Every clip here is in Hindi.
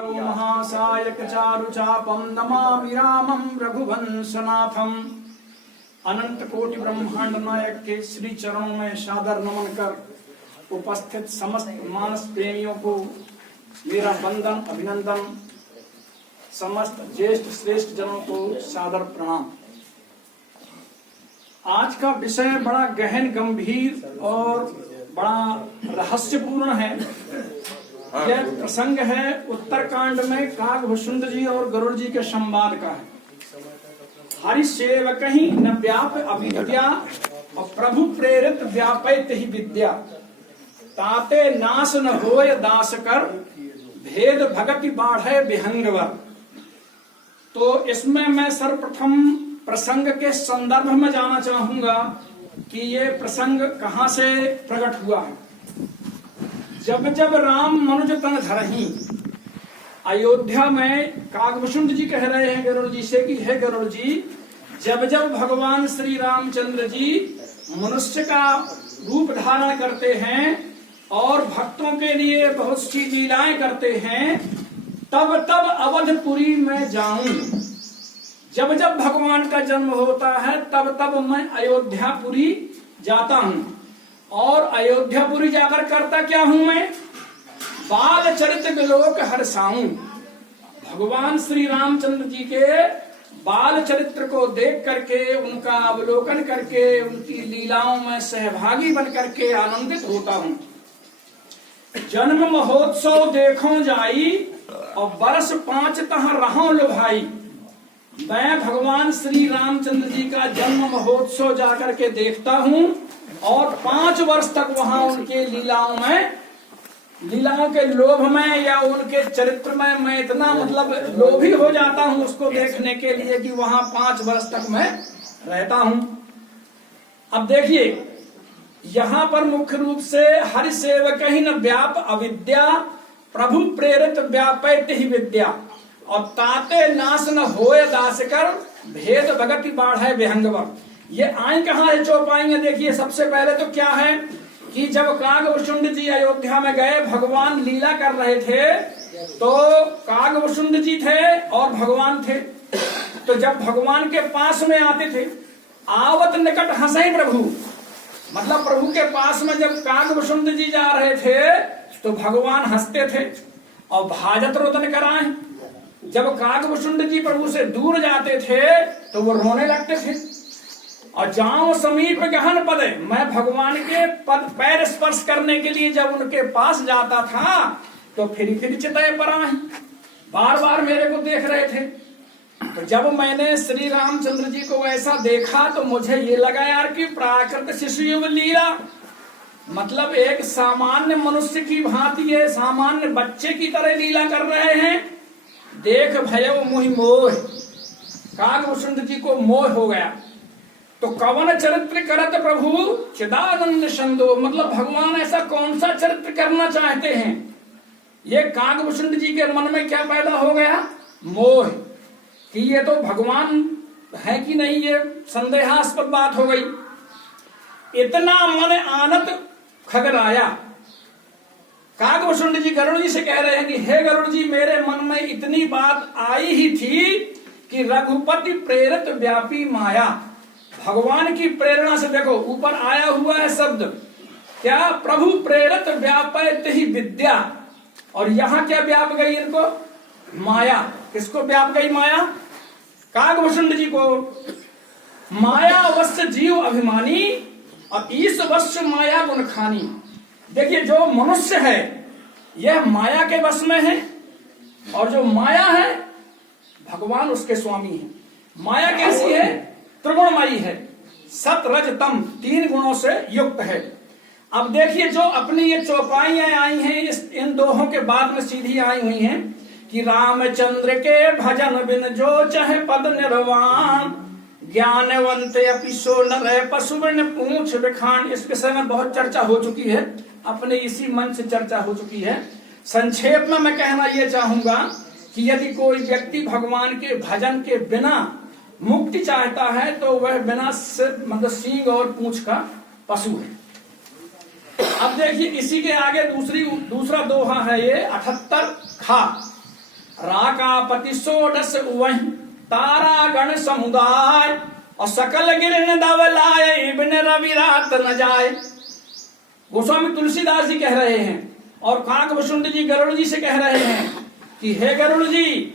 महासायक चारु चापम नमामि रामं रघुवंशनाथम। अनंत कोटि ब्रह्मांड नायक के श्री चरणों में सादर नमन कर उपस्थित समस्त मानस प्रेमियों को मेरा वंदन अभिनंदन, समस्त ज्येष्ठ श्रेष्ठ जनों को सादर प्रणाम। आज का विषय बड़ा गहन गंभीर और बड़ा रहस्यपूर्ण है। यह प्रसंग है उत्तरकांड में कागभूषुंड जी और गरुड़ जी के संवाद का है। हरि सेवक ही न व्याप अविद्या और प्रभु प्रेरित व्यापैत ही विद्या, ताते नाश न होय दास कर, भेद भगति बाढ़े विहंगवर। तो इसमें मैं सर्वप्रथम प्रसंग के संदर्भ में जाना चाहूंगा कि ये प्रसंग कहां से प्रकट हुआ है। जब जब राम मनुज तन धरहि, अयोध्या में कागभूषुंड जी कह रहे हैं गरुड़ जी से कि हे गरुड़ जी, जब जब भगवान श्री रामचंद्र जी मनुष्य का रूप धारण करते हैं और भक्तों के लिए बहुत सी लीलाएं करते हैं, तब तब अवधपुरी में जाऊं। जब जब भगवान का जन्म होता है तब तब मैं अयोध्यापुरी जाता हूं। और अयोध्यापुरी जाकर करता क्या हूं मैं? बाल चरित विलोक हर्षाऊं। भगवान श्री रामचंद्र जी के बाल चरित्र को देख करके, उनका अवलोकन करके, उनकी लीलाओं में सहभागी बन करके आनंदित होता हूं। जन्म महोत्सव देखो जाई और वर्ष 5 तह रहो लो भाई। मैं भगवान श्री रामचंद्र जी का जन्म महोत्सव जाकर के देखता हूं और 5 वर्ष तक वहां उनके लीलाओं के लोभ में या उनके चरित्र में मैं इतना लोभी हो जाता हूं उसको देखने के लिए कि वहां 5 वर्ष तक मैं रहता हूं। अब देखिए, यहाँ पर मुख्य रूप से हरि सेवक ही न व्याप अविद्या, प्रभु प्रेरित व्यापैत ही विद्या, और ताते नाश न होए दास कर, भेद भगति बाढ़े विहंगवर। ये आई कहाँ है चौपाई है? देखिए, सबसे पहले तो क्या है कि जब कागभूषुंड जी अयोध्या में गए, भगवान लीला कर रहे थे, तो कागभूषुंड जी थे और भगवान थे। तो जब भगवान के पास में आते थे, आवत निकट हंसे प्रभु, मतलब प्रभु के पास में जब कागभूषुंड जी जा रहे थे तो भगवान हंसते थे और भाजत रोदन कराए। जब कागभूषुंड जी प्रभु से दूर जाते थे तो वो रोने लगते थे। और जाऊं समीप गहन पद, मैं भगवान के पद पैर स्पर्श करने के लिए जब उनके पास जाता था तो फिर चिताए पर आए, बार बार मेरे को देख रहे थे। तो जब मैंने श्री रामचंद्र जी को ऐसा देखा तो मुझे ये लगा यार कि प्राकृत शिशु लीला, मतलब एक सामान्य मनुष्य की भांति ये सामान्य बच्चे की तरह लीला कर रहे हैं। देख भयव मुहि मोह, कागभूषुंड जी को मोह हो गया। तो कवन चरित्र करत प्रभु चिदानंद संदो, मतलब भगवान ऐसा कौन सा चरित्र करना चाहते हैं? ये कागभूषुंड जी के मन में क्या पैदा हो गया? मोह, कि ये तो भगवान है कि नहीं, ये संदेहास्पद बात हो गई। इतना मन आनत खगराया। कागभूषुंड जी गरुड़ जी से कह रहे हैं कि हे गरुड़ जी, मेरे मन में इतनी बात आई ही थी कि रघुपति प्रेरित व्यापी माया, भगवान की प्रेरणा से, देखो ऊपर आया हुआ है शब्द क्या? प्रभु प्रेरित व्यापैत ही विद्या। और यहाँ क्या व्याप गई इनको? माया। किसको व्याप गई माया? कागभूषुंड जी को। माया अवश्य जीव अभिमानी और ईश वश्य माया गुण खानी। देखिए, जो मनुष्य है यह माया के वश में है और जो माया है भगवान उसके स्वामी है। माया कैसी है? त्रिगुणमयी है, सत रज तम, 3 गुणों से युक्त है। अब देखिए, जो अपनी ये चौपाइयां आई हैं इन दोहों के बाद में सीधी आई हुई हैं कि रामचंद्र के भजन बिन जो चाहे पद निर्वाण, ज्ञानवंत अपि सो नर पशु बिन पूछ बिखान। इस विषय में बहुत चर्चा हो चुकी है, अपने इसी मंच से चर्चा हो चुकी है। संक्षेप में मैं कहना ये चाहूंगा कि यदि कोई व्यक्ति भगवान के भजन के बिना मुक्ति चाहता है तो वह बिना सिर्फ सींग और पूंछ का पशु है। अब देखिए, इसी के आगे दूसरा दोहा है ये 78 खा। राकापति षोडश वही तारा गण समुदाय और सकल गिरन धवलाए बिन रवि रात न जाए। गोस्वामी तुलसीदास जी कह रहे हैं और काकभूषुंड जी गरुड़ जी से कह रहे हैं कि हे गरुड़ जी,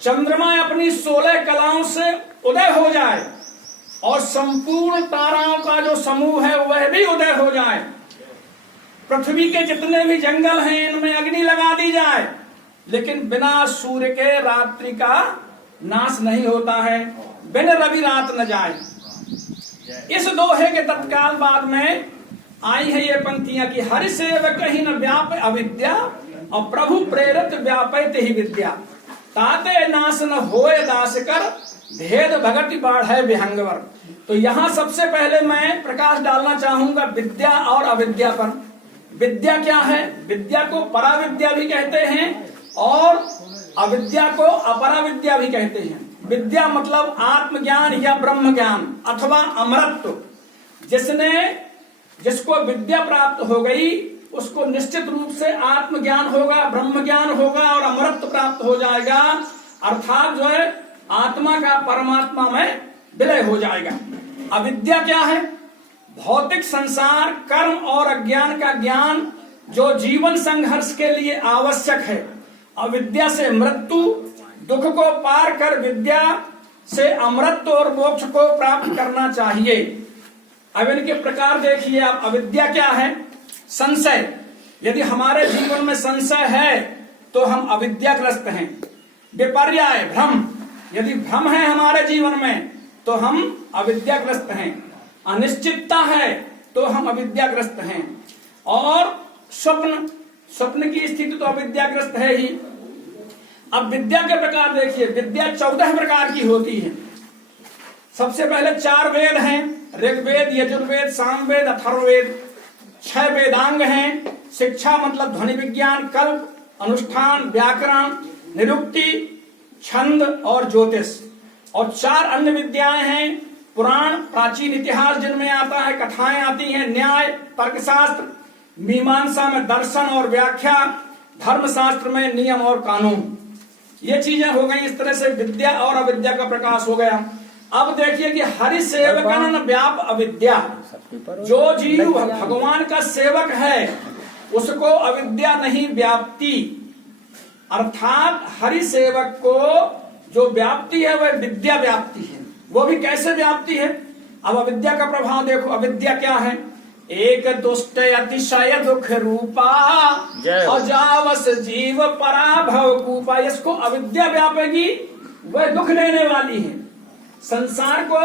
चंद्रमा अपनी 16 कलाओं से उदय हो जाए और संपूर्ण ताराओं का जो समूह है वह भी उदय हो जाए, पृथ्वी के जितने भी जंगल हैं इनमें अग्नि लगा दी जाए, लेकिन बिना सूर्य के रात्रि का नाश नहीं होता है, बिन रवि रात न जाए। इस दोहे के तत्काल बाद में आई है ये पंक्तियां कि हरि सेवक ही न व्याप अविद्या और प्रभु प्रेरित व्यापैत ही विद्या, ताते नाश न होए दास कर भेद भगति बाढ़ विहंगवर। तो यहाँ सबसे पहले मैं प्रकाश डालना चाहूंगा विद्या और अविद्या पर। विद्या क्या है? विद्या को पराविद्या भी कहते हैं और अविद्या को अपराविद्या भी कहते हैं। विद्या मतलब आत्मज्ञान या ब्रह्म ज्ञान अथवा अमरत्व। जिसको विद्या प्राप्त हो गई उसको निश्चित रूप से आत्मज्ञान होगा, ब्रह्म ज्ञान होगा और अमरत्व प्राप्त हो जाएगा, अर्थात जो है आत्मा का परमात्मा में विलय हो जाएगा। अविद्या क्या है? भौतिक संसार, कर्म और अज्ञान का ज्ञान जो जीवन संघर्ष के लिए आवश्यक है। अविद्या से मृत्यु, दुख को पार कर विद्या से अमृत और मोक्ष को प्राप्त करना चाहिए। अब इनके प्रकार देखिए आप। अविद्या क्या है? संशय। यदि हमारे जीवन में संशय है तो हम अविद्याग्रस्त हैं। विपर्याय, भ्रम। यदि भ्रम है हमारे जीवन में तो हम अविद्याग्रस्त हैं। अनिश्चितता है तो हम अविद्याग्रस्त हैं। और स्वप्न की स्थिति तो अविद्याग्रस्त है ही। अब विद्या के प्रकार देखिए। विद्या 14 प्रकार की होती है। सबसे पहले 4 वेद हैं, ऋग्वेद, यजुर्वेद, सामवेद, अथर्ववेद। 6 वेदांग हैं। शिक्षा मतलब ध्वनि विज्ञान, कल्प, अनुष्ठान, व्याकरण, निरुक्ति, छंद और ज्योतिष। और 4 अन्य विद्याएं हैं। पुराण, प्राचीन इतिहास जिनमें आता है, कथाएं आती हैं, न्याय, तर्कशास्त्र, मीमांसा में दर्शन और व्याख्या, धर्मशास्त्र में नियम और कानून। ये चीजें हो गई। इस तरह से विद्या और अविद्या का प्रकाश हो गया। अब देखिए कि हरि सेवकन व्याप अविद्या। जो जीव भगवान का सेवक है उसको अविद्या नहीं व्याप्ति, अर्थात हरि सेवक को जो व्याप्ति है वह विद्या व्याप्ति है। वो भी कैसे व्याप्ति है? अब अविद्या का प्रभाव देखो। अविद्या क्या है? एक दुष्ट अतिशय दुख रूपा और जावस जीव पराभव कूपा। इसको अविद्या व्यापेगी, वह दुख देने वाली है। संसार को,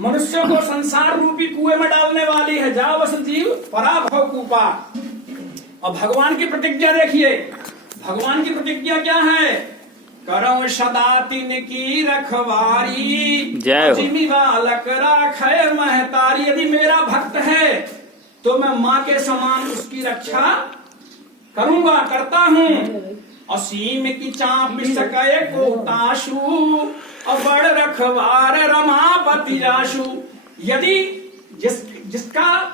मनुष्य को संसार रूपी कुएं में डालने वाली है। जावस जीव पराभव कूपा। और भगवान की प्रतिज्ञा देखिए। भगवान की प्रतिज्ञा क्या है? करम सदा तिन की रखवारी, जिमी बालक राखे महतारी। यदि मेरा भक्त है तो मैं माँ के समान उसकी रक्षा करूंगा, करता हूँ। असीम की चाप सके को ताशु और बड़ रखवार रमापति राशु। यदि जिसका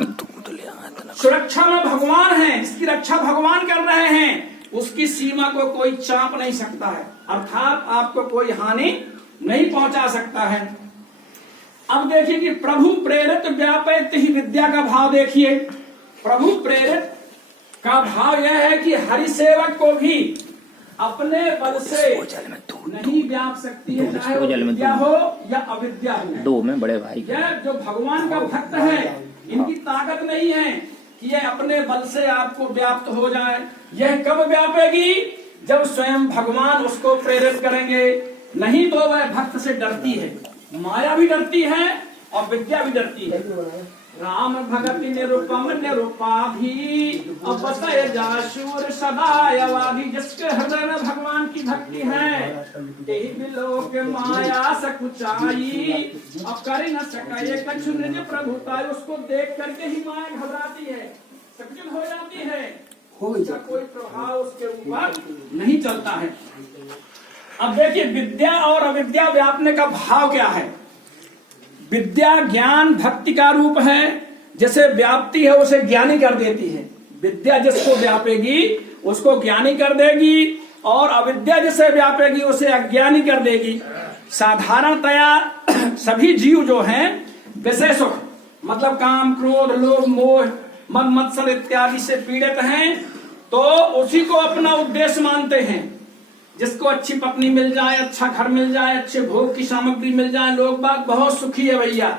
सुरक्षा में भगवान है, जिसकी रक्षा भगवान कर रहे हैं, उसकी सीमा को कोई चाप नहीं सकता है, अर्थात आपको कोई हानि नहीं पहुंचा सकता है। अब देखिए कि प्रभु प्रेरित व्यापैत ही विद्या का भाव देखिए। प्रभु प्रेरित का भाव यह है कि हरि सेवक को भी अपने बल से नहीं व्याप सकती है, चाहे वो विद्या हो या अविद्या हो। 2 में बड़े भाई, यह जो भगवान का भक्त है इनकी ताकत नहीं है कि यह अपने बल से आपको व्याप्त हो जाए। यह कब व्यापेगी? जब स्वयं भगवान उसको प्रेरित करेंगे। नहीं तो वह भक्त से डरती है। माया भी डरती है और विद्या भी डरती है। राम भगति निरुपम निरुपाधि अपसय जाशूर सदायवाधि। जिसके हृदय में भगवान की भक्ति है तेहि बिलोक माया सकुचाई और कर न सके कछु निज प्रभुता। उसको देख करके ही माया घबराती है, सकुचित हो जाती है, उसका कोई प्रभाव उसके ऊपर नहीं चलता है। अब देखिए विद्या और अविद्या व्यापने का भाव क्या है। विद्या ज्ञान भक्ति का रूप है। जैसे व्याप्ति है उसे ज्ञानी कर देती है। विद्या जिसको व्यापेगी उसको ज्ञानी कर देगी और अविद्या जिसे व्यापेगी उसे अज्ञानी कर देगी। साधारणतया सभी जीव जो हैं विषय सुख मतलब काम, क्रोध, लोभ, मोह, मद मत्सर इत्यादि से पीड़ित हैं, तो उसी को अपना उद्देश्य मानते हैं। जिसको अच्छी पत्नी मिल जाए, अच्छा घर मिल जाए, अच्छे भोग की सामग्री मिल जाए, लोग बाग बहुत सुखी है भैया।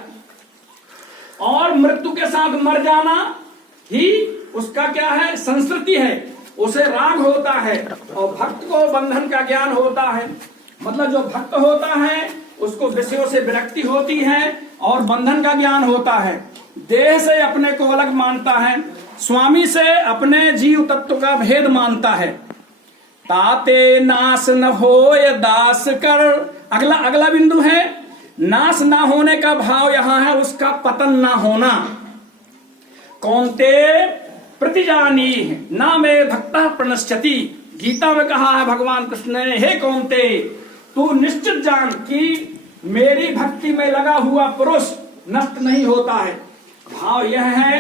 और मृत्यु के साथ मर जाना ही उसका क्या है, संस्कृति है, उसे राग होता है। और भक्त को बंधन का ज्ञान होता है। मतलब जो भक्त होता है उसको विषयों से विरक्ति होती है और बंधन का ज्ञान होता है। देह से अपने को अलग मानता है, स्वामी से अपने जीव तत्व का भेद मानता है। ताते नाश न होय दास कर, अगला बिंदु है नाश ना होने का भाव यहां है, उसका पतन ना होना। कौन्ते प्रतिजानी ना में भक्ता प्रणश्यति, गीता में कहा है भगवान कृष्ण ने, हे कौन्ते तू निश्चित जान कि मेरी भक्ति में लगा हुआ पुरुष नष्ट नहीं होता है। भाव यह है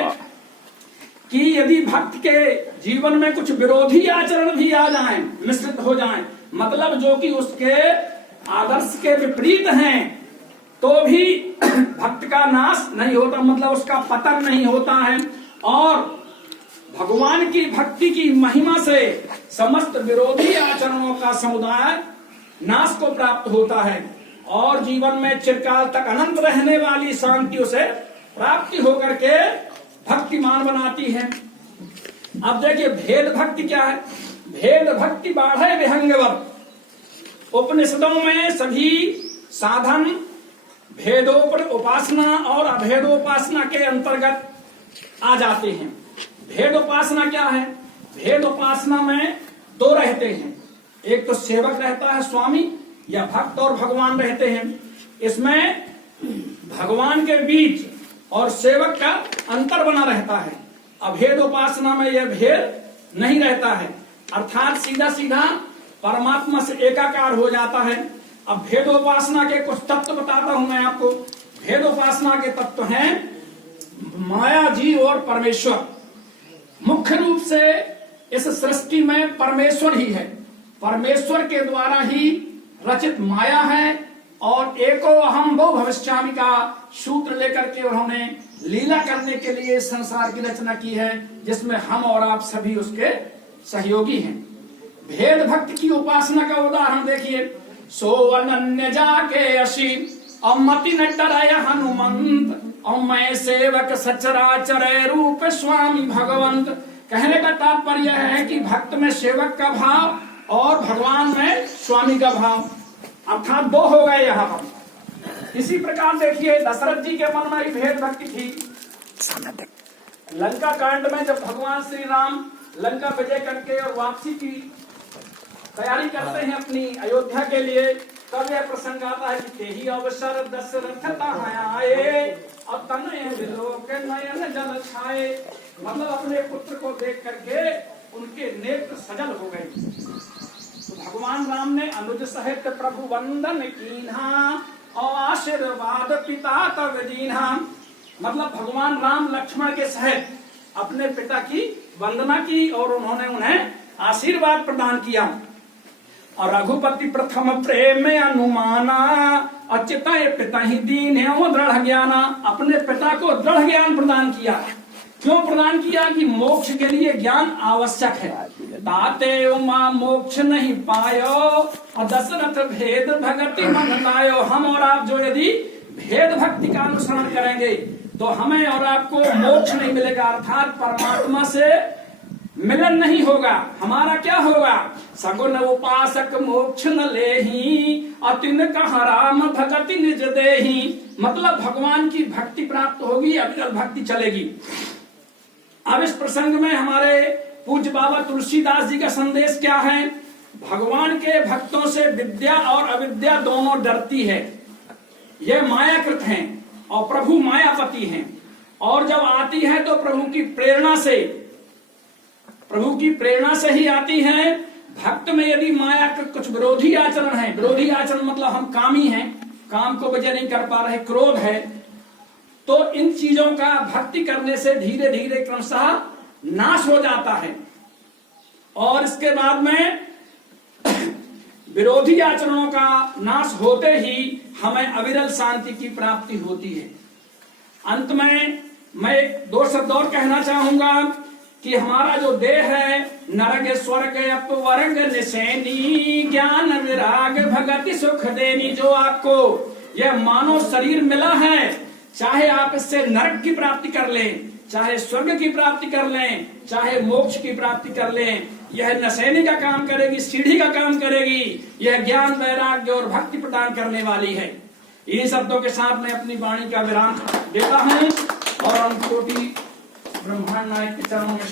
कि यदि भक्त के जीवन में कुछ विरोधी आचरण भी आ जाएं, मिश्रित हो जाएं, मतलब जो कि उसके आदर्श के विपरीत हैं, तो भी भक्त का नाश नहीं होता, मतलब उसका पतन नहीं होता है। और भगवान की भक्ति की महिमा से समस्त विरोधी आचरणों का समुदाय नाश को प्राप्त होता है और जीवन में चिरकाल तक अनंत रहने वाली शांति उसे प्राप्ति होकर के भक्तिमान बनाती है। अब देखिए भेद भक्ति क्या है। भेद भक्ति बाढ़े विहंगवत। उपनिषदों में सभी साधन भेदोपर उपासना और अभेदोपासना के अंतर्गत आ जाते हैं। भेद उपासना क्या है? भेद उपासना में दो रहते हैं, एक तो सेवक रहता है स्वामी, या भक्त और भगवान रहते हैं। इसमें भगवान के बीच और सेवक का अंतर बना रहता है। अभेद उपासना में यह भेद नहीं रहता है, अर्थात सीधा सीधा परमात्मा से एकाकार हो जाता है। अब भेदोपासना के कुछ तत्व बताता हूं मैं आपको। भेदोपासना के तत्व हैं माया, जीव और परमेश्वर। मुख्य रूप से इस सृष्टि में परमेश्वर ही है, परमेश्वर के द्वारा ही रचित माया है और एको अहम बहु भविष्यामि का सूत्र लेकर के उन्होंने लीला करने के लिए संसार की रचना की है, जिसमें हम और आप सभी उसके सहयोगी हैं। भेद भक्ति की उपासना का उदाहरण देखिए। सो अनन्य जाके अशी अमति न डराय हनुमंत, और मैं सेवक सचराचर रूप स्वामी भगवंत। कहने का तात्पर्य है कि भक्त में सेवक का भाव और भगवान में स्वामी का भाव, अर्थात दो हो गए यहाँ पर। इसी प्रकार देखिए दशरथ जी के मन में ही भेद भक्ति थी। लंका कांड में जब भगवान श्री राम लंका विजय करके और वापसी की तैयारी करते हैं अपनी अयोध्या के लिए, तब यह प्रसंग आता है कि ही अवसर दशरथ आए और तनय विलोक नयन जल छाए। मतलब अपने पुत्र को देख करके उनके नेत्र सजल हो गए। तो भगवान राम ने अनुज सहित प्रभु वंदन कीन्हा और आशीर्वाद पिता तब दीन्हा। मतलब भगवान राम लक्ष्मण के सहित अपने पिता की वंदना की और उन्होंने उन्हें आशीर्वाद प्रदान किया। और रघुपति प्रथम प्रेम अनुमाना, अच्युत पिता ही दीन है दृढ़ ज्ञाना। अपने पिता को दृढ़ ज्ञान प्रदान किया। क्यों प्रदान किया? कि मोक्ष के लिए ज्ञान आवश्यक है। दाते उमा मोक्ष नहीं पायो और दशरथ भेद भक्ति मन लायो। हम और आप जो यदि भेद भक्ति का अनुसरण करेंगे तो हमें और आपको मोक्ष नहीं मिलेगा, अर्थात परमात्मा से मिलन नहीं होगा। हमारा क्या होगा? सगुन उपासक मोक्ष न लेही, अतिन कहा राम भगति निज देही। मतलब भगवान की भक्ति प्राप्त होगी, अविरल भक्ति चलेगी। अब इस प्रसंग में हमारे पूज्य बाबा तुलसीदास जी का संदेश क्या है? भगवान के भक्तों से विद्या और अविद्या दोनों डरती है। ये मायाकृत हैं और प्रभु मायापति हैं, और जब आती है तो प्रभु की प्रेरणा से ही आती है। भक्त में यदि माया के कुछ विरोधी आचरण है, विरोधी आचरण मतलब हम कामी हैं, काम को विजय नहीं कर पा रहे, क्रोध है, तो इन चीजों का भक्ति करने से धीरे धीरे क्रमशः नाश हो जाता है। और इसके बाद में विरोधी आचरणों का नाश होते ही हमें अविरल शांति की प्राप्ति होती है। अंत में मैं 2 शब्द और कहना चाहूंगा कि हमारा जो देह है, नरक स्वर्ग अपवर्ग निशैनी, ज्ञान विराग भगति सुख देनी। जो आपको यह मानव शरीर मिला है, चाहे आप इससे नरक की प्राप्ति कर लें, चाहे स्वर्ग की प्राप्ति कर लें, चाहे मोक्ष की प्राप्ति कर लें, यह नशैनी का काम करेगी, सीढ़ी का काम करेगी। यह ज्ञान वैराग्य और भक्ति प्रदान करने वाली है। इन्हीं शब्दों के साथ मैं अपनी वाणी का विराम देता हूं और हम कोटि ब्रह्मांड नायक के चरणों में